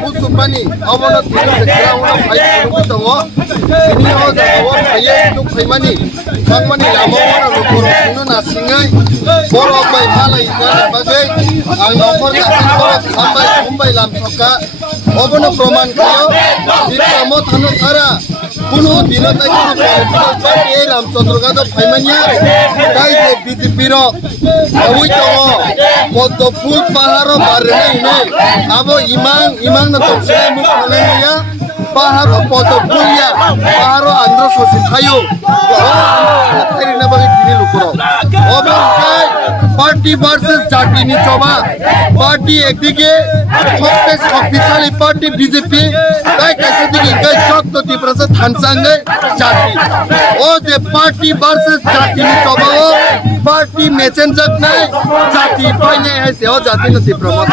Usupani, awalnya tidak segera orang baik dulu tunggu. Ini awal jawab saya itu kaimani, kaimani lama orang lumpur itu nasingai, borok baik malah ikan bagai, angkor kasih borok sampai lam soka, awalnya proman kayo, di kamu tanah sara, kuno dino tadi parti lam Chandrakanta kaimanya, kaya BJP ro, awi tunggu, moto full paharo bareng ini, abo imang na tokse mukhalaya ya paharo potopulya paharo andro sosi thayo thari na bagi dini lukro obai party versus jati ni choba party ekdike সবচেয়ে শক্তিশালী party BJP তাই কাছে দিকে গাই 70% থানসাঙ্গে জাতি ও যে party versus জাতি নি choba ও party Messenger নাই জাতি পাইনে হইছে ও জাতি নতি প্রমোট